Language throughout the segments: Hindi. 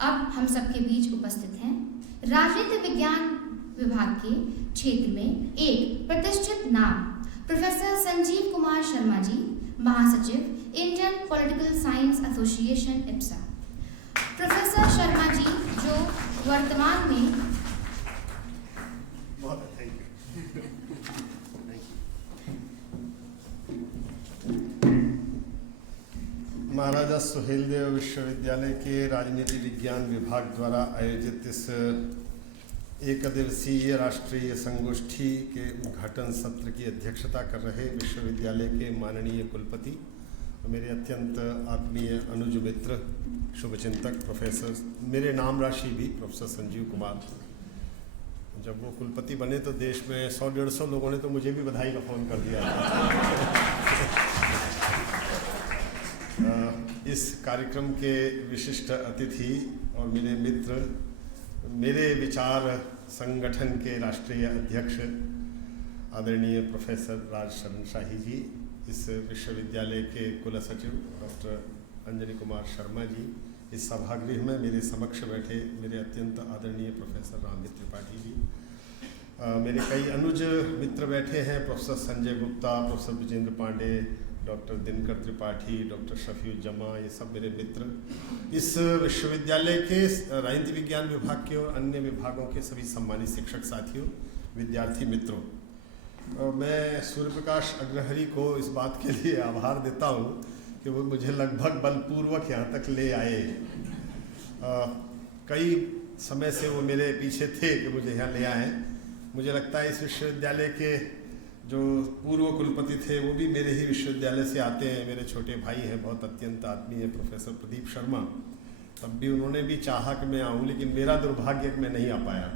अब हम सबके बीच उपस्थित हैं राजनीति विज्ञान विभाग के क्षेत्र में एक प्रतिष्ठित नाम प्रोफेसर संजीव कुमार शर्मा जी, महासचिव Indian political science association IPSA. Professor Sharma ji जो वर्तमान में महाराजा सुहेलदेव विश्वविद्यालय के राजनीति विज्ञान विभाग द्वारा आयोजित इस एक दिवसीय राष्ट्रीय संगोष्ठी के उद्घाटन सत्र की अध्यक्षता कर रहे विश्वविद्यालय के माननीय कुलपति और मेरे अत्यंत आत्मीय अनुज मित्र शुभचिंतक प्रोफेसर, मेरे नाम राशि भी प्रोफेसर संजीव कुमार। जब वो कुलपति बने तो देश में 100-150 लोगों ने तो मुझे भी बधाई का फ़ोन कर दिया था। इस कार्यक्रम के विशिष्ट अतिथि और मेरे मित्र, मेरे विचार संगठन के राष्ट्रीय अध्यक्ष आदरणीय प्रोफेसर राजशरण शाही जी, इस विश्वविद्यालय के कुल सचिव डॉक्टर अंजनी कुमार शर्मा जी, इस सभागृह में मेरे समक्ष बैठे मेरे अत्यंत आदरणीय प्रोफेसर राममित्र त्रिपाठी जी, मेरे कई अनुज मित्र बैठे हैं, professor Sanjay Gupta, professor Vijendra Pandey, doctor Dinkar Tripathi, doctor Shafiuzzama, ये सब मेरे मित्र, इस विश्वविद्यालय के राजनीति विज्ञान विभाग के और अन्य विभागों के सभी सम्मानित शिक्षक साथियों, विद्यार्थी मित्रों, मैं सूर्य प्रकाश अग्रहरि को इस बात के लिए आभार देता हूँ कि वो मुझे लगभग बलपूर्वक यहाँ तक ले आए। कई समय से वो मेरे पीछे थे कि मुझे यहाँ ले आए। मुझे लगता है इस विश्वविद्यालय के जो पूर्व कुलपति थे वो भी मेरे ही विश्वविद्यालय से आते हैं, मेरे छोटे भाई हैं, बहुत अत्यंत आत्मीय प्रोफेसर प्रदीप शर्मा। तब भी उन्होंने भी चाहा कि मैं आऊँ, लेकिन मेरा दुर्भाग्य कि मैं नहीं आ पाया।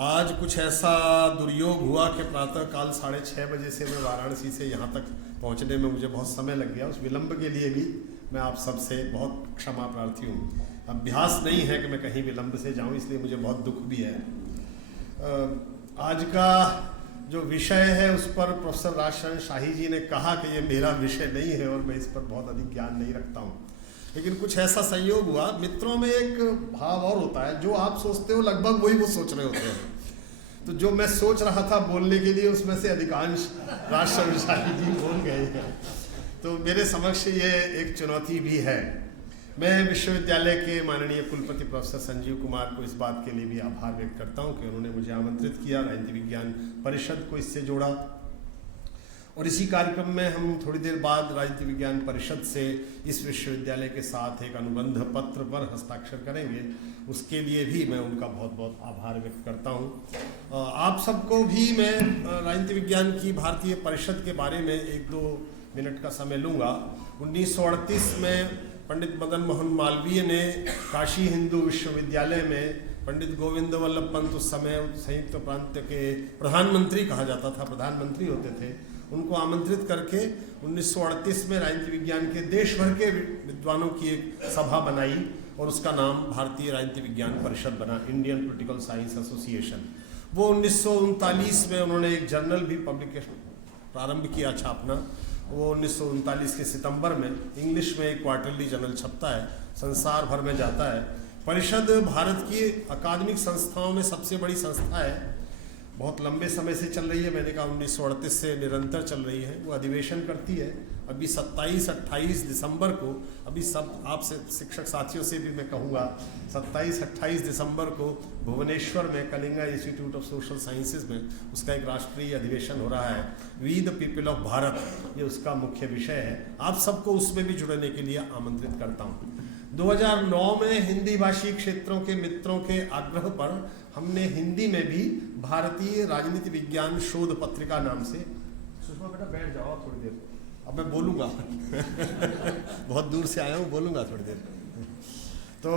आज कुछ ऐसा दुर्योग हुआ कि प्रातःकाल 6:30 बजे से मैं वाराणसी से यहाँ तक पहुँचने में मुझे बहुत समय लग गया। उस विलम्ब के लिए भी मैं आप सबसे बहुत क्षमा प्रार्थी हूँ। अभ्यास नहीं है कि मैं कहीं विलम्ब से जाऊँ, इसलिए मुझे बहुत दुख भी है। आज का जो विषय है उस पर प्रोफेसर राजशरण शाही जी ने कहा कि ये मेरा विषय नहीं है और मैं इस पर बहुत अधिक ज्ञान नहीं रखता हूँ, लेकिन कुछ ऐसा संयोग हुआ। मित्रों में एक भाव और होता है, जो आप सोचते हो लगभग वही वो सोच रहे होते हैं। तो जो मैं सोच रहा था बोलने के लिए, उसमें से अधिकांश राजशरण शाही जी बोल गए हैं। तो मेरे समक्ष ये एक चुनौती भी है। मैं विश्वविद्यालय के माननीय कुलपति प्रोफेसर संजीव कुमार को इस बात के लिए भी आभार व्यक्त करता हूं कि उन्होंने मुझे आमंत्रित किया, राजनीति विज्ञान परिषद को इससे जोड़ा, और इसी कार्यक्रम में हम थोड़ी देर बाद राजनीति विज्ञान परिषद से इस विश्वविद्यालय के साथ एक अनुबंध पत्र पर हस्ताक्षर करेंगे। उसके लिए भी मैं उनका बहुत बहुत आभार व्यक्त करता हूँ। आप सबको भी मैं राजनीति विज्ञान की भारतीय परिषद के बारे में 1-2 मिनट का समय लूँगा। 1938 में पंडित मदन मोहन मालवीय ने काशी हिंदू विश्वविद्यालय में पंडित गोविंद वल्लभ पंत, उस समय संयुक्त प्रांत के प्रधानमंत्री कहा जाता था, प्रधानमंत्री होते थे, उनको आमंत्रित करके 1938 में राजनीति विज्ञान के देश भर के विद्वानों की एक सभा बनाई और उसका नाम भारतीय राजनीति विज्ञान परिषद बना, इंडियन पॉलिटिकल साइंस एसोसिएशन। वो 1939 में उन्होंने एक जर्नल भी पब्लिकेशन प्रारंभ किया छापना। वो 1939 के सितंबर में इंग्लिश में एक क्वार्टरली जर्नल छपता है, संसार भर में जाता है। परिषद भारत की अकादमिक संस्थाओं में सबसे बड़ी संस्था है, बहुत लंबे समय से चल रही है। मैंने कहा 1938 से निरंतर चल रही है। वो अधिवेशन करती है। अभी 27-28 दिसंबर को, अभी सब आपसे शिक्षक साथियों से भी मैं कहूँगा, 27-28 दिसंबर को भुवनेश्वर में Kalinga institute of social sciences में उसका एक राष्ट्रीय अधिवेशन हो रहा है। We the people of Bharat, ये उसका मुख्य विषय है। आप सबको उसमें भी जुड़ने के लिए आमंत्रित करता हूँ। 2009 में हिंदी भाषी क्षेत्रों के मित्रों के आग्रह पर हमने हिंदी में भी भारतीय राजनीति विज्ञान शोध पत्रिका नाम से, सुषमा बेटा बैठ जाओ थोड़ी देर, अब मैं बोलूँगा बहुत दूर से आया हूँ, बोलूँगा थोड़ी देर। तो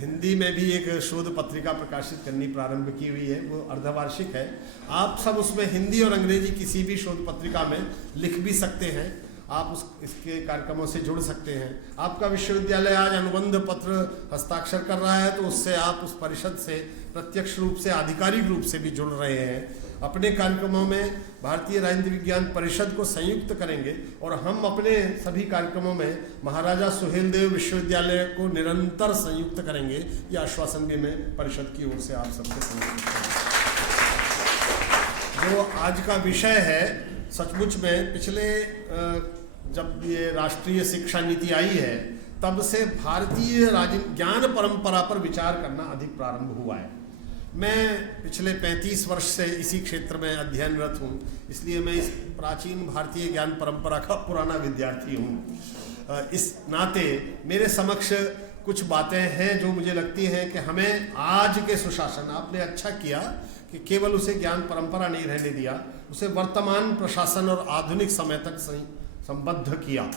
हिंदी में भी एक शोध पत्रिका प्रकाशित करनी प्रारंभ की हुई है, वो अर्धवार्षिक है। आप सब उसमें हिंदी और अंग्रेजी किसी भी शोध पत्रिका में लिख भी सकते हैं, आप इसके कार्यक्रमों से जुड़ सकते हैं। आपका विश्वविद्यालय आज अनुबंध पत्र हस्ताक्षर कर रहा है, तो उससे आप उस परिषद से प्रत्यक्ष रूप से, आधिकारिक रूप से भी जुड़ रहे हैं अपने कार्यक्रमों में भारतीय राजनीति विज्ञान परिषद को संयुक्त करेंगे और हम अपने सभी कार्यक्रमों में महाराजा सुहेलदेव विश्वविद्यालय को निरंतर संयुक्त करेंगे। ये आश्वासन भी मैं परिषद की ओर से आप सबके समक्ष जो आज का विषय है, सचमुच में पिछले जब ये राष्ट्रीय शिक्षा नीति आई है तब से भारतीय ज्ञान परंपरा पर विचार करना अधिक प्रारंभ हुआ है। मैं पिछले 35 वर्ष से इसी क्षेत्र में अध्ययनरत हूँ, इसलिए मैं इस प्राचीन भारतीय ज्ञान परंपरा का पुराना विद्यार्थी हूँ। इस नाते मेरे समक्ष कुछ बातें हैं जो मुझे लगती हैं कि हमें आज के सुशासन, आपने अच्छा किया कि केवल उसे ज्ञान परंपरा नहीं रहने दिया, उसे वर्तमान प्रशासन और आधुनिक समय तक संबद्ध किया।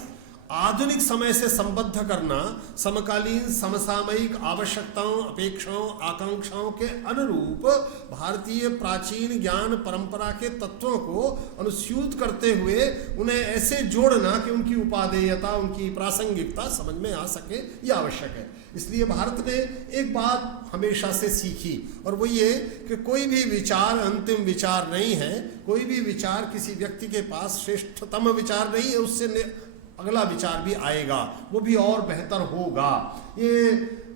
आधुनिक समय से संबद्ध करना समकालीन समसामयिक आवश्यकताओं, अपेक्षाओं, आकांक्षाओं के अनुरूप भारतीय प्राचीन ज्ञान परंपरा के तत्वों को अनुस्यूत करते हुए उन्हें ऐसे जोड़ना कि उनकी उपादेयता, उनकी प्रासंगिकता समझ में आ सके, यह आवश्यक है। इसलिए भारत ने एक बात हमेशा से सीखी और वो ये कि कोई भी विचार अंतिम विचार नहीं है, कोई भी विचार किसी व्यक्ति के पास श्रेष्ठतम विचार नहीं है, उससे अगला विचार भी आएगा, वो भी और बेहतर होगा। ये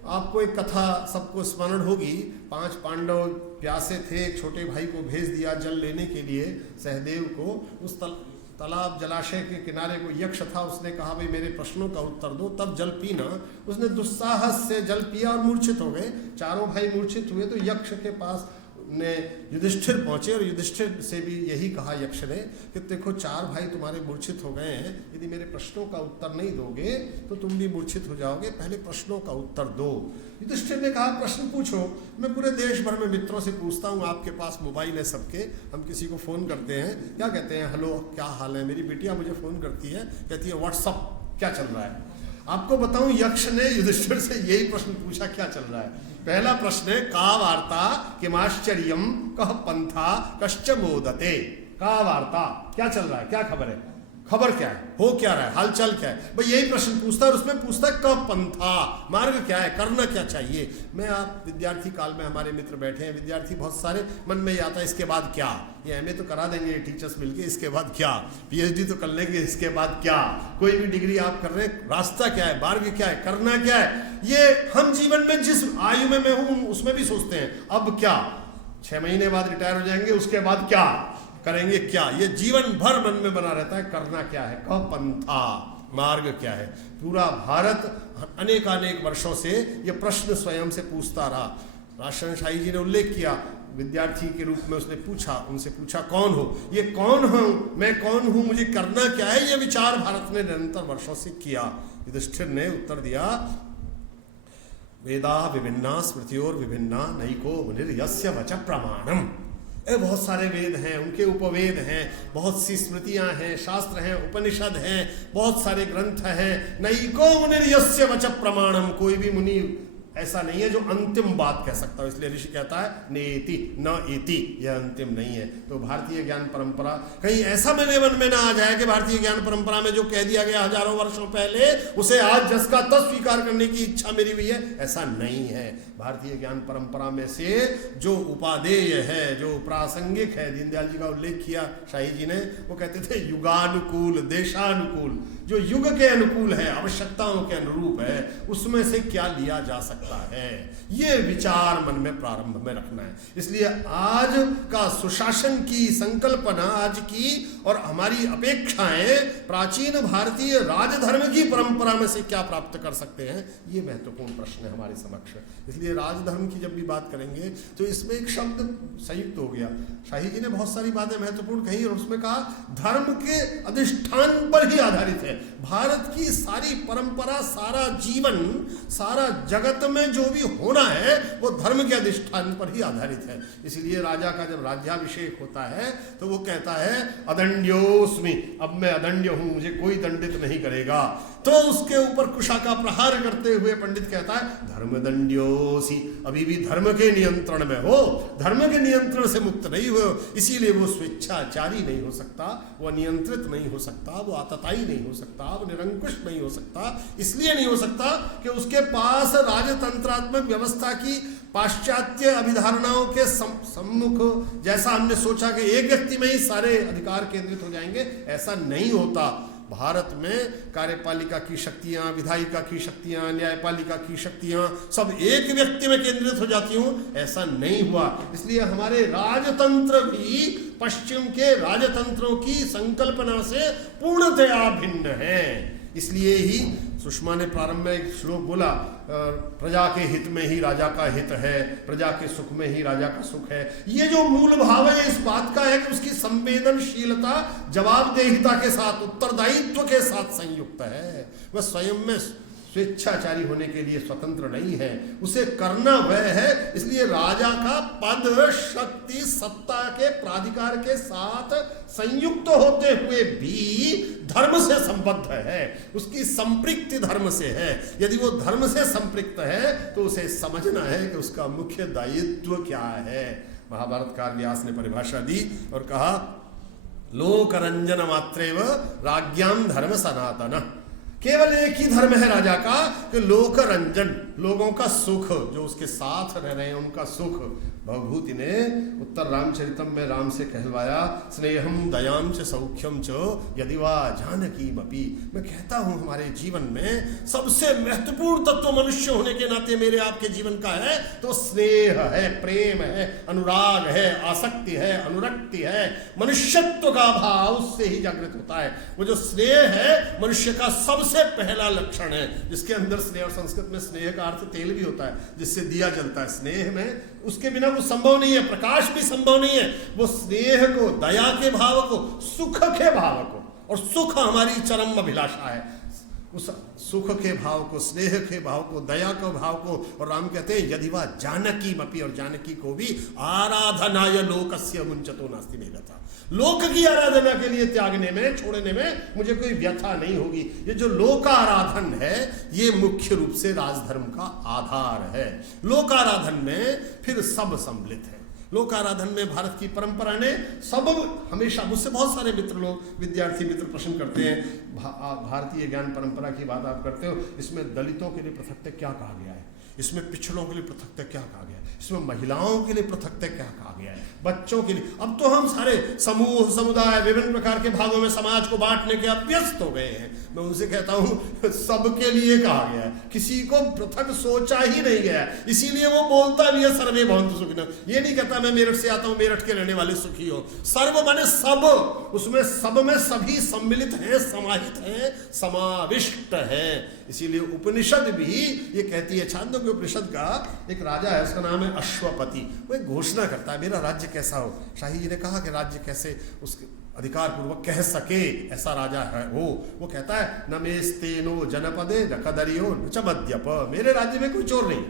आपको एक कथा सबको स्मरण होगी, 5 पांडव प्यासे थे, एक छोटे भाई को भेज दिया जल लेने के लिए सहदेव को। उस तालाब जलाशय के किनारे को यक्ष था, उसने कहा भाई मेरे प्रश्नों का उत्तर दो तब जल पीना। उसने दुस्साहस से जल पिया और मूर्छित हो गए। चारों भाई मूर्छित हुए तो यक्ष के पास ने युधिष्ठिर पहुंचे और युधिष्ठिर से भी यही कहा यक्ष ने कि देखो 4 भाई तुम्हारे मूर्छित हो गए हैं, यदि मेरे प्रश्नों का उत्तर नहीं दोगे तो तुम भी मूर्छित हो जाओगे, पहले प्रश्नों का उत्तर दो। युधिष्ठिर ने कहा प्रश्न पूछो, मैं पूरे देश भर में मित्रों से पूछता हूँ, आपके पास मोबाइल है सबके, हम किसी को फ़ोन करते हैं, क्या कहते हैं, हेलो क्या हाल है। मेरी बेटियाँ मुझे फ़ोन करती है, कहती है व्हाट्सअप क्या चल रहा है। आपको बताऊं यक्ष ने युधिष्ठिर से यही प्रश्न पूछा, क्या चल रहा है। पहला प्रश्न है का वार्ता किमाश्चर्यम कह पंथा कश्च मोदते। का वार्ता, क्या चल रहा है, क्या खबर है, खबर क्या है, हो क्या रहा है, हालचाल क्या है, भाई यही प्रश्न पूछता है। और उसमें पूछता है कब पंथा, मार्ग क्या है, करना क्या चाहिए। मैं आप विद्यार्थी काल में हमारे मित्र बैठे हैं, विद्यार्थी बहुत सारे, मन में ये आता है इसके बाद क्या, ये एमए तो करा देंगे टीचर्स मिलके, इसके बाद क्या, पीएचडी तो कर लेंगे, इसके बाद क्या, कोई भी डिग्री आप कर रहे हैं, रास्ता क्या है, मार्ग क्या है, करना क्या है। ये हम जीवन में जिस आयु में मैं हूं उसमें भी सोचते हैं अब क्या, 6 महीने बाद रिटायर हो जाएंगे, उसके बाद क्या करेंगे, क्या, ये जीवन भर मन में बना रहता है, करना क्या है, कब पंथा, मार्ग क्या है। पूरा भारत अनेकानेक वर्षों से ये प्रश्न स्वयं से पूछता रहा। राजशरण शाही जी ने उल्लेख किया, विद्यार्थी के रूप में उसने पूछा, उनसे पूछा कौन हो, ये कौन हूं, मैं कौन हूं, मुझे करना क्या है, ये विचार भारत ने निरंतर वर्षों से किया। युधिष्ठिर ने उत्तर दिया वेदा विभिन्ना स्मृतियोर विभिन्ना नैको मुनिर्यस्य वच प्रमाणम। बहुत सारे वेद हैं, उनके उपवेद हैं, बहुत सी स्मृतियां हैं, शास्त्र हैं, उपनिषद हैं, बहुत सारे ग्रंथ हैं। नैको मुनिर्यस्य वच प्रमाणम, कोई भी मुनि ऐसा नहीं है जो अंतिम बात कह सकता हो। इसलिए ऋषि कहता है नेति न इति, यह अंतिम नहीं है। तो भारतीय ज्ञान परंपरा कहीं ऐसा मेरे मन में ना आ जाए कि भारतीय ज्ञान परंपरा में जो कह दिया गया हजारों वर्षों पहले उसे आज जस का तस स्वीकार करने की इच्छा मेरी हुई है, ऐसा नहीं है। भारतीय ज्ञान परंपरा में से जो उपादेय है, जो प्रासंगिक है, दीनदयाल जी का उल्लेख किया शाही जी ने, वो कहते थे युगानुकूल, देशानुकूल, जो युग के अनुकूल है, आवश्यकताओं के अनुरूप है, उसमें से क्या लिया जा सकता है, ये विचार मन में प्रारंभ में रखना है। इसलिए आज का सुशासन की संकल्पना, आज की और हमारी अपेक्षाएं प्राचीन भारतीय राजधर्म की परंपरा में से क्या प्राप्त कर सकते हैं, ये महत्वपूर्ण प्रश्न है हमारे समक्ष। इसलिए राजधर्म की जब भी बात करेंगे तो इसमें एक शब्द संयुक्त हो गया। शाही जी ने बहुत सारी बातें महत्वपूर्ण कही और उसमें कहा धर्म के अधिष्ठान पर ही आधारित है। भारत की सारी परंपरा, सारा जीवन, सारा जगत में जो भी होना है वो धर्म के अधिष्ठान पर ही आधारित है। इसलिए राजा का जब राज्याभिषेक होता है तो वो कहता है अदंड्योस्मि, अब मैं अदंड्य हूं, मुझे कोई दंडित नहीं करेगा। तो उसके ऊपर कुशा का प्रहार करते हुए पंडित कहता है धर्मदंड्योसी, अभी भी धर्म के नियंत्रण में हो, धर्म के नियंत्रण से मुक्त नहीं हो, इसीलिए वो स्वेच्छाचारी नहीं हो सकता, वो नियंत्रित नहीं हो सकता, वो आतताई नहीं हो सकता, वो निरंकुश नहीं हो सकता। इसलिए नहीं हो सकता कि उसके पास राजतंत्र राजतंत्रात्मक व्यवस्था की पाश्चात्य अभिधारणाओं के सम्मुख जैसा हमने सोचा कि एक व्यक्ति में ही सारे अधिकार केंद्रित हो जाएंगे, ऐसा नहीं होता। भारत में कार्यपालिका की शक्तियां, विधायिका की शक्तियां, न्यायपालिका की शक्तियां सब एक व्यक्ति में केंद्रित हो जाती हूं, ऐसा नहीं हुआ। इसलिए हमारे राजतंत्र भी पश्चिम के राजतंत्रों की संकल्पना से पूर्णतया भिन्न है। इसलिए ही सुषमा ने प्रारंभ में एक श्लोक बोला, प्रजा के हित में ही राजा का हित है, प्रजा के सुख में ही राजा का सुख है। ये जो मूल भाव है इस बात का है कि उसकी संवेदनशीलता जवाबदेहिता के साथ, उत्तरदायित्व के साथ संयुक्त है। वह स्वयं में स्वेच्छाचारी होने के लिए स्वतंत्र नहीं है, उसे करना वह है। इसलिए राजा का पद, शक्ति, सत्ता के प्राधिकार के साथ संयुक्त होते हुए भी धर्म से संबद्ध है, उसकी संपृक्ति धर्म से है। यदि वो धर्म से संपृक्त है तो उसे समझना है कि उसका मुख्य दायित्व क्या है। महाभारत काल व्यास ने परिभाषा दी और कहा, लोकरंजन मात्रेव राज्ञाम धर्म सनातन। केवल एक ही धर्म है राजा का कि लोक रंजन, लोगों का सुख, जो उसके साथ रह रहे हैं उनका सुख। भवभूति ने उत्तर रामचरितम में राम से कहलवाया, स्नेहम दयाम च सौख्यम च यदि वा जानकीमपि। मैं कहता हूं हमारे जीवन में सबसे महत्वपूर्ण तत्व मनुष्य होने के नाते मेरे आपके जीवन का है तो स्नेह है, प्रेम है, अनुराग है, आसक्ति है, अनुरक्ति है, मनुष्यत्व का भाव उससे ही जागृत होता है। वो जो स्नेह है मनुष्य का सबसे पहला लक्षण है, जिसके अंदर स्नेह, और संस्कृत में स्नेह का अर्थ तेल भी होता है जिससे दिया जलता है। स्नेह में उसके बिना कुछ संभव नहीं है, प्रकाश भी संभव नहीं है। वो स्नेह को, दया के भाव को, सुख के भाव को, और सुख हमारी चरम अभिलाषा है, उस सुख के भाव को, स्नेह के भाव को, दया के भाव को। और राम कहते हैं यदि वा जानकीमपि, और जानकी को भी आराधनाय लोकस्य मुंचतो नास्ति मेघथा। लोक की आराधना के लिए त्यागने में, छोड़ने में मुझे कोई व्यथा नहीं होगी। ये जो लोकाराधन है ये मुख्य रूप से राजधर्म का आधार है। लोकाराधन में फिर सब सम्मिलित है। लोकाराधन में भारत की परंपरा ने सब, हमेशा मुझसे बहुत सारे मित्र लोग, विद्यार्थी मित्र प्रश्न करते हैं, भारतीय ज्ञान परंपरा की बात आप करते हो, इसमें दलितों के लिए पृथकता क्या कहा गया है, इसमें पिछड़ों के लिए पृथकता क्या कहा गया है, इसमें महिलाओं के लिए पृथकता क्या कहा गया है, बच्चों के लिए। अब तो हम सारे समूह, समुदाय, विभिन्न प्रकार के भागों में समाज को बांटने के अभ्यस्त हो गए हैं। मैं उनसे कहता हूं सबके लिए कहा गया है, किसी को पृथक सोचा ही नहीं गया। इसीलिए वो बोलता भी है सर्वे भवन्तु सुखिनः। ये नहीं कहता मैं मेरठ से आता हूं, मेरठ के रहने वाले सुखी हो। सर्व माने सब, उसमें सब में सभी सम्मिलित हैं, समाहित हैं, समाविष्ट है। इसीलिए उपनिषद भी ये कहती है, छांदोग्य उपनिषद का एक राजा है, उसका नाम है अश्वपति। वो एक घोषणा करता है मेरा राज्य कैसा हो। शाही जी ने कहा कि राज्य कैसे उसके अधिकार पूर्वक कह सके ऐसा राजा है वो कहता है, न मेस्तेनो जनपदे न कदरियो न च मद्यप। मेरे राज्य में कोई चोर नहीं,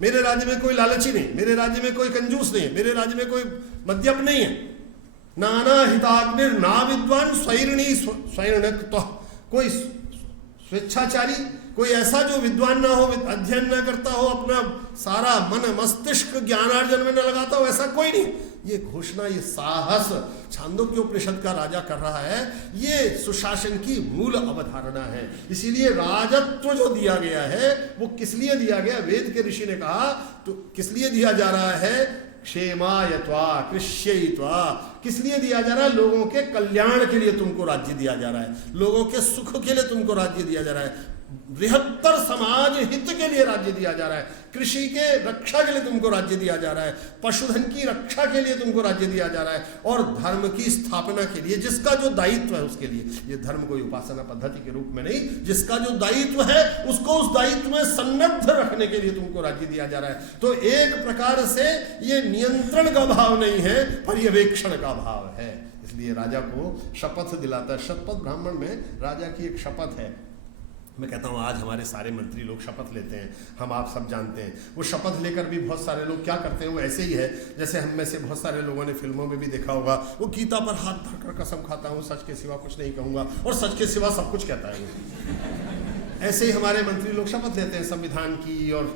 मेरे राज्य में कोई लालची नहीं, मेरे राज्य में कोई कंजूस नहीं, मेरे राज्य में कोई मद्यप नहीं है। नाना हिताग्निर ना विद्वान स्वैरणी स्वैरणत्व। कोई स्वेच्छाचारी, कोई ऐसा जो विद्वान ना हो, अध्ययन ना करता हो, अपना सारा मन मस्तिष्क ज्ञानार्जन में न लगाता हो, ऐसा कोई नहीं। ये घोषणा, ये साहस छांदोग्य उपनिषद का राजा कर रहा है। ये सुशासन की मूल अवधारणा है। इसीलिए राजत्व जो दिया गया है वो किस लिए दिया गया, वेद के ऋषि ने कहा तो किस लिए दिया जा रहा है, क्षेमायत्वा कृष्ययित्वा। किस लिए दिया जा रहा है, लोगों के कल्याण के लिए तुमको राज्य दिया जा रहा है, लोगों के सुख के लिए तुमको राज्य दिया जा रहा है, बृहत्तर समाज हित के लिए राज्य दिया जा रहा है, कृषि के रक्षा के लिए तुमको राज्य दिया जा रहा है, पशुधन की रक्षा के लिए तुमको राज्य दिया जा रहा है, और धर्म की स्थापना के लिए जिसका जो दायित्व है उसके लिए। ये धर्म कोई उपासना पद्धति के रूप में नहीं, जिसका जो दायित्व है उसको उस दायित्व में सन्नद्ध रखने के लिए तुमको राज्य दिया जा रहा है। तो एक प्रकार से ये नियंत्रण का भाव नहीं है, पर्यवेक्षण का भाव है। इसलिए राजा को शपथ दिलाता है। शपथ ब्राह्मण में राजा की एक शपथ है। मैं कहता हूँ आज हमारे सारे मंत्री लोग शपथ लेते हैं, हम आप सब जानते हैं। वो शपथ लेकर भी बहुत सारे लोग क्या करते हैं, वो ऐसे ही है जैसे हम में से बहुत सारे लोगों ने फिल्मों में भी देखा होगा, वो गीता पर हाथ धरकर कसम खाता हूँ सच के सिवा कुछ नहीं कहूँगा, और सच के सिवा सब कुछ कहता है। ऐसे ही हमारे मंत्री लोग शपथ लेते हैं संविधान की और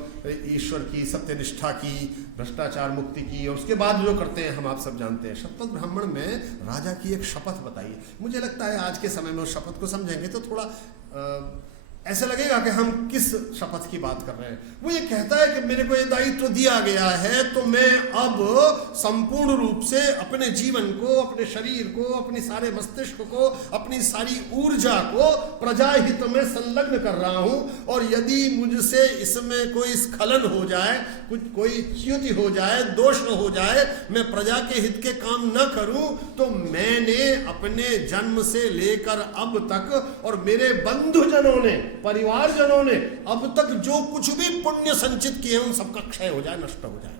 ईश्वर की, सत्यनिष्ठा की, भ्रष्टाचार मुक्ति की, और उसके बाद जो करते हैं हम आप सब जानते हैं। शपथ ब्राह्मण में राजा की एक शपथ बताइए। मुझे लगता है आज के समय में उस शपथ को समझेंगे तो थोड़ा ऐसा लगेगा कि हम किस शपथ की बात कर रहे हैं। वो ये कहता है कि मेरे को ये दायित्व दिया गया है तो मैं अब संपूर्ण रूप से अपने जीवन को, अपने शरीर को, अपनी सारे मस्तिष्क को, अपनी सारी ऊर्जा को प्रजा हित में संलग्न कर रहा हूं। और यदि मुझसे इसमें कोई स्खलन हो जाए, कोई च्युति हो जाए, दोष हो जाए, मैं प्रजा के हित के काम न करूं, तो मैंने अपने जन्म से लेकर अब तक और मेरे बंधुजनों ने, परिवारजनों ने अब तक जो कुछ भी पुण्य संचित किए उन सबका क्षय हो जाए, नष्ट हो जाए।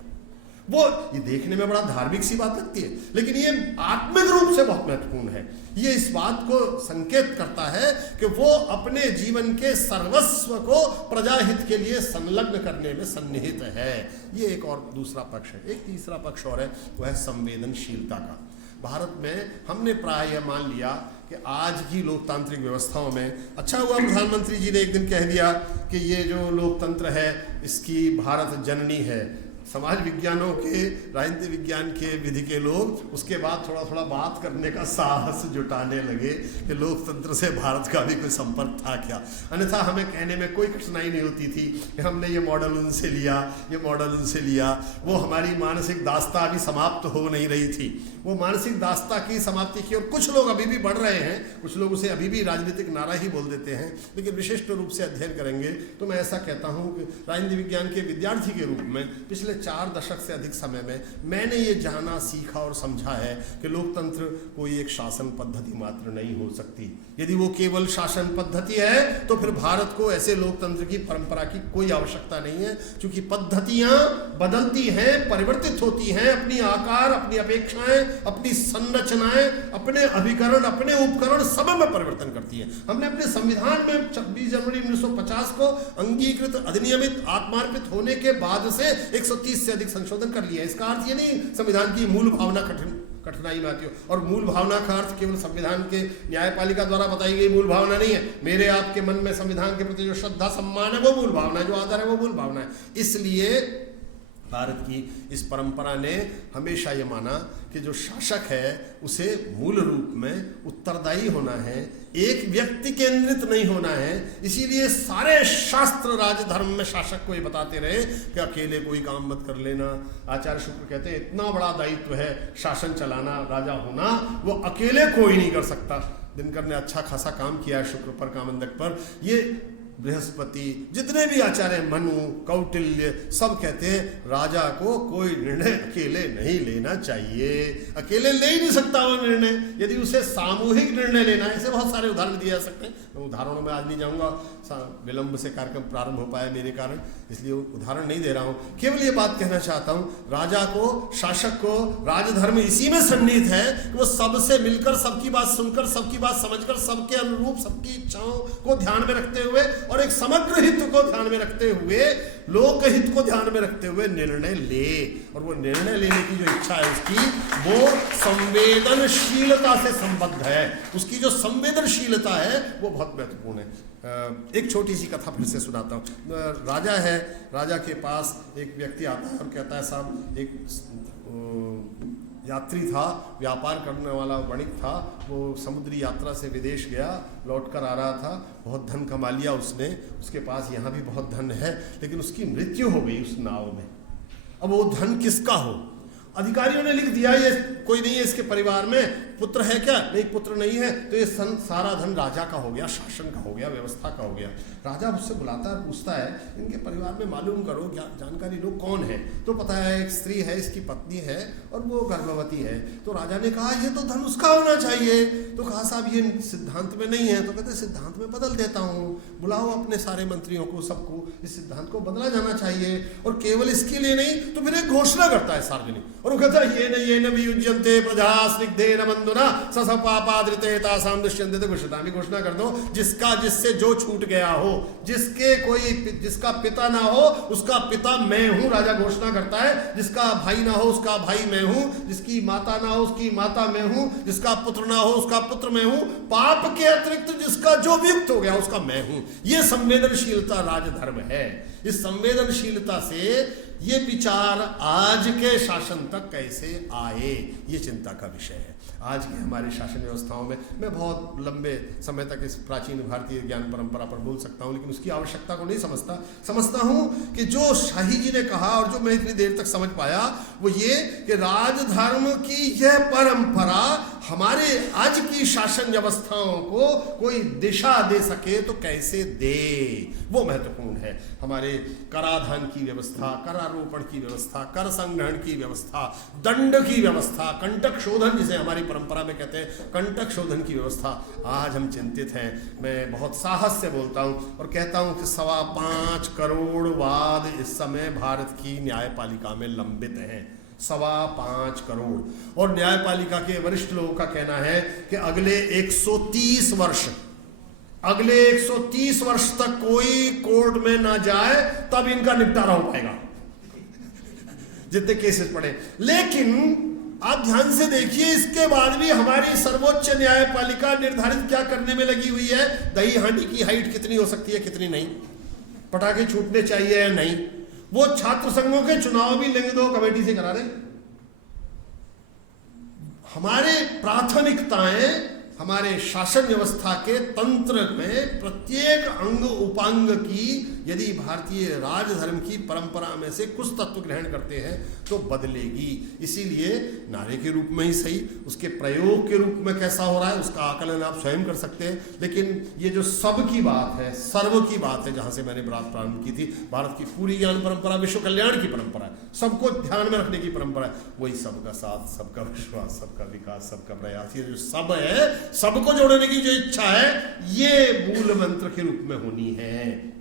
वो ये देखने में बड़ा धार्मिक सी बात लगती है, लेकिन ये आत्मिक रूप से बहुत महत्वपूर्ण है। ये इस बात को संकेत करता है कि वो अपने जीवन के सर्वस्व को प्रजाहित के लिए संलग्न करने में सन्निहित है। ये एक और दूसरा पक्ष है। एक तीसरा पक्ष और है, वह है संवेदनशीलता का। भारत में हमने प्राय यह मान लिया कि आज की लोकतांत्रिक व्यवस्थाओं में, अच्छा हुआ प्रधानमंत्री जी ने एक दिन कह दिया कि ये जो लोकतंत्र है इसकी भारत जननी है। समाज विज्ञानों के, राजनीति विज्ञान के, विधि के लोग उसके बाद थोड़ा थोड़ा बात करने का साहस जुटाने लगे कि लोकतंत्र से भारत का भी कोई संपर्क था क्या। अन्यथा हमें कहने में कोई कठिनाई नहीं होती थी कि हमने ये मॉडल उनसे लिया, ये मॉडल उनसे लिया। वो हमारी मानसिक दास्ता अभी समाप्त हो नहीं रही थी, वो मानसिक दास्ता की समाप्ति की। और कुछ लोग अभी भी बढ़ रहे हैं, कुछ लोग उसे अभी भी राजनीतिक नारा ही बोल देते हैं, लेकिन विशिष्ट रूप से अध्ययन करेंगे तो मैं ऐसा कहता हूँ कि राजनीति विज्ञान के विद्यार्थी के रूप में पिछले 4 दशक से अधिक समय में मैंने ये जाना, सीखा और समझा है कि लोकतंत्र कोई एक शासन पद्धति मात्र नहीं हो सकती। यदि वो केवल शासन पद्धति है तो फिर भारत को ऐसे लोकतंत्र की परंपरा की कोई आवश्यकता नहीं है, क्योंकि पद्धतियां बदलती हैं, परिवर्तित होती हैं, अपनी आकार, अपनी अपेक्षाएं, अपनी संरचनाएं, अपने अभिकरण, अपने उपकरण सब में परिवर्तन करती है। हमने अपने संविधान में 26 जनवरी 1950 को अंगीकृत, अधिनियमित, आत्मार्पित होने के बाद से 130 से अधिक संशोधन कर लिया। इसका अर्थ ये नहीं संविधान की मूल भावना कठिनाई में आती हो। और मूल भावना का अर्थ केवल संविधान के न्यायपालिका द्वारा बताई गई मूल भावना नहीं है। मेरे आपके मन में संविधान के प्रति जो श्रद्धा सम्मान है वो मूल भावना है, जो आदर है वो मूल भावना है। इसलिए भारत की इस परंपरा ने हमेशा ये माना कि जो शासक है उसे मूल रूप में उत्तरदायी होना है, एक व्यक्ति केंद्रित नहीं होना है। इसीलिए सारे शास्त्र राजधर्म में शासक को ये बताते रहे कि अकेले कोई काम मत कर लेना। आचार्य शुक्र कहते हैं इतना बड़ा दायित्व है शासन चलाना, राजा होना, वो अकेले कोई नहीं कर सकता। दिनकर ने अच्छा खासा काम किया है शुक्र पर, कामंदक पर। ये बृहस्पति, जितने भी आचार्य, मनु, कौटिल्य, सब कहते हैं राजा को कोई निर्णय अकेले नहीं लेना चाहिए। अकेले ले ही नहीं सकता वो निर्णय। यदि उसे सामूहिक निर्णय लेना है, ऐसे बहुत सारे उदाहरण दिए जा सकते हैं, मैं उदाहरणों में आज नहीं जाऊंगा, विलंब से कार्यक्रम प्रारंभ हो पाया मेरे कारण, इसलिए उदाहरण नहीं दे रहा हूं। केवल ये बात कहना चाहता हूं, राजा को, शासक को राजधर्म इसी में सन्निहित है कि वो सबसे मिलकर, सबकी बात सुनकर, सबकी बात समझकर, सबके अनुरूप, सबकी इच्छाओं को ध्यान में रखते हुए और एक समग्र हित को ध्यान में रखते हुए, लोकहित को ध्यान में रखते हुए निर्णय ले। और वो निर्णय लेने की जो इच्छा है उसकी, वो संवेदनशीलता से संबद्ध है। उसकी जो संवेदनशीलता है वो बहुत महत्वपूर्ण है। एक छोटी सी कथा फिर से सुनाता हूँ। राजा है, राजा के पास एक व्यक्ति आता है और कहता है साहब, एक यात्री था, व्यापार करने वाला वणिक था, वो समुद्री यात्रा से विदेश गया, लौट कर आ रहा था, बहुत धन कमा लिया उसने, उसके पास यहाँ भी बहुत धन है, लेकिन उसकी मृत्यु हो गई उस नाव में। अब वो धन किसका हो? अधिकारियों ने लिख दिया ये कोई नहीं है इसके परिवार में, पुत्र है क्या? नहीं, पुत्र नहीं है, तो ये सारा धन राजा का हो गया, शासन का हो गया, व्यवस्था का हो गया। राजा उससे बुलाता है, पूछता है इनके परिवार में मालूम करो, क्या जानकारी लो कौन है। तो पता है एक स्त्री है, इसकी पत्नी है और वो गर्भवती है। तो राजा ने कहा ये तो धन उसका होना चाहिए। तो कहा साहब ये सिद्धांत में नहीं है। तो कहते सिद्धांत में बदल देता हूँ, बुलाओ अपने सारे मंत्रियों को, सबको, इस सिद्धांत को बदला जाना चाहिए। और केवल इसके लिए नहीं, तो फिर एक घोषणा करता है सार्वजनिक, और वो कहता है ये न वियुज्यन्ते प्रजा स्निग्धेन बंधुना ससपापाद्रिते तासाम दुष्यन्ते। घोषणा कर दो, जिसका जिससे जो छूट गया हो, जिसका पिता ना हो उसका पिता मैं हूं, राजा घोषणा करता है। जिसका भाई ना हो उसका भाई मैं हूं, जिसकी माता ना हो उसकी माता मैं हूं, जिसका पुत्र ना हो उसका पुत्र मैं हूं, पाप के अतिरिक्त जिसका जो वियुक्त हो गया उसका मैं हूं। यह संवेदनशीलता राजधर्म है। इस संवेदनशीलता से ये विचार आज के शासन तक कैसे आए, ये चिंता का विषय है। आज की हमारी शासन व्यवस्थाओं में। मैं बहुत लंबे समय तक इस प्राचीन भारतीय ज्ञान परंपरा पर बोल सकता हूँ, लेकिन उसकी आवश्यकता को नहीं समझता हूँ कि जो शाही जी ने कहा और जो मैं इतनी देर तक समझ पाया वो ये कि राजधर्म की यह परंपरा हमारे आज की शासन व्यवस्थाओं को कोई दिशा दे सके तो कैसे दे, वो महत्वपूर्ण है। हमारे कराधान की व्यवस्था, करारोपण की व्यवस्था, कर संग्रहण की व्यवस्था, दंड की व्यवस्था, कंटक शोधन जिसे हमारी परंपरा में कहते हैं, कंटक शोधन की व्यवस्था, आज हम चिंतित हैं। मैं बहुत साहस से बोलता हूं और कहता हूं कि 5.25 करोड़ वाद इस समय भारत की न्यायपालिका में लंबित हैं। 5.25 करोड़। और न्यायपालिका के वरिष्ठ लोगों का कहना है कि अगले 130 वर्ष तक कोई कोर्ट में ना जाए तब इनका निपटारा हो पाएगा, जितने केसेस पड़े। लेकिन आप ध्यान से देखिए, इसके बाद भी हमारी सर्वोच्च न्यायपालिका निर्धारित क्या करने में लगी हुई है? दही हांडी की हाइट कितनी हो सकती है, कितनी नहीं, पटाखे छूटने चाहिए या नहीं। वो छात्र संघों के चुनाव भी लिंग दो कमेटी से करा रहे। हमारे प्राथमिकताएं हमारे शासन व्यवस्था के तंत्र में प्रत्येक अंग उपांग की यदि भारतीय राजधर्म की परंपरा में से कुछ तत्व ग्रहण करते हैं तो बदलेगी। इसीलिए नारे के रूप में ही सही, उसके प्रयोग के रूप में कैसा हो रहा है उसका आकलन आप स्वयं कर सकते हैं। लेकिन ये जो सब की बात है, सर्व की बात है, जहां से मैंने बात प्रारंभ की थी, भारत की पूरी ज्ञान परंपरा विश्व कल्याण की परंपरा है, सबको ध्यान में रखने की परंपरा है। वही सबका साथ, सबका विश्वास, सबका विकास, सबका प्रयास, ये जो सब है, सबको जोड़ने की जो इच्छा है, ये मूल मंत्र के रूप में होनी है।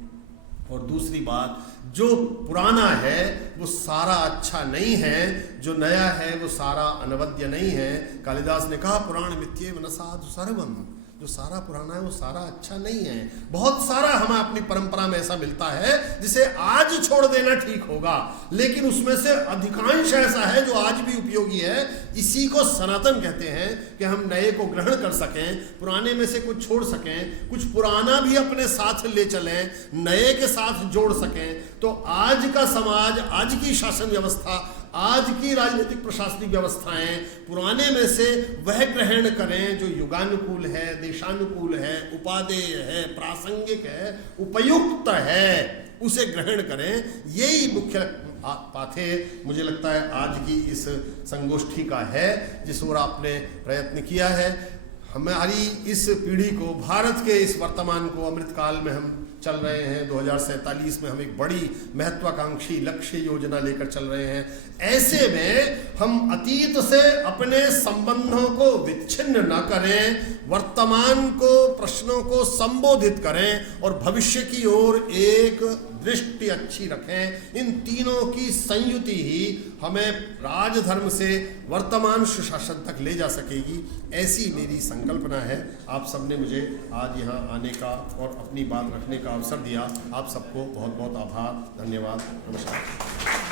और दूसरी बात, जो पुराना है वो सारा अच्छा नहीं है, जो नया है वो सारा अनवद्य नहीं है। कालिदास ने कहा पुराण मिथ्येव न साधु सर्वम, जो सारा पुराना है वो सारा अच्छा नहीं है। बहुत सारा हमें अपनी परंपरा में ऐसा मिलता है जिसे आज छोड़ देना ठीक होगा, लेकिन उसमें से अधिकांश ऐसा है जो आज भी उपयोगी है। इसी को सनातन कहते हैं कि हम नए को ग्रहण कर सकें, पुराने में से कुछ छोड़ सकें, कुछ पुराना भी अपने साथ ले चलें, नए के साथ जोड़ सकें। तो आज का समाज, आज की शासन व्यवस्था, आज की राजनीतिक प्रशासनिक व्यवस्थाएं पुराने में से वह ग्रहण करें जो युगानुकूल है, देशानुकूल है, उपादेय है, प्रासंगिक है, उपयुक्त है, उसे ग्रहण करें। यही मुख्य पाथे मुझे लगता है आज की इस संगोष्ठी का है, जिस ओर आपने प्रयत्न किया है। हमारी इस पीढ़ी को, भारत के इस वर्तमान को, अमृतकाल में हम चल रहे हैं, 2047 में हम एक बड़ी महत्वाकांक्षी लक्ष्य योजना लेकर चल रहे हैं। ऐसे में हम अतीत से अपने संबंधों को विच्छिन्न न करें, वर्तमान को, प्रश्नों को संबोधित करें और भविष्य की ओर एक दृष्टि अच्छी रखें। इन तीनों की संयुति ही हमें राजधर्म से वर्तमान सुशासन तक ले जा सकेगी, ऐसी मेरी संकल्पना है। आप सबने मुझे आज यहाँ आने का और अपनी बात रखने का अवसर दिया। आप सबको बहुत बहुत आभार, धन्यवाद, नमस्कार।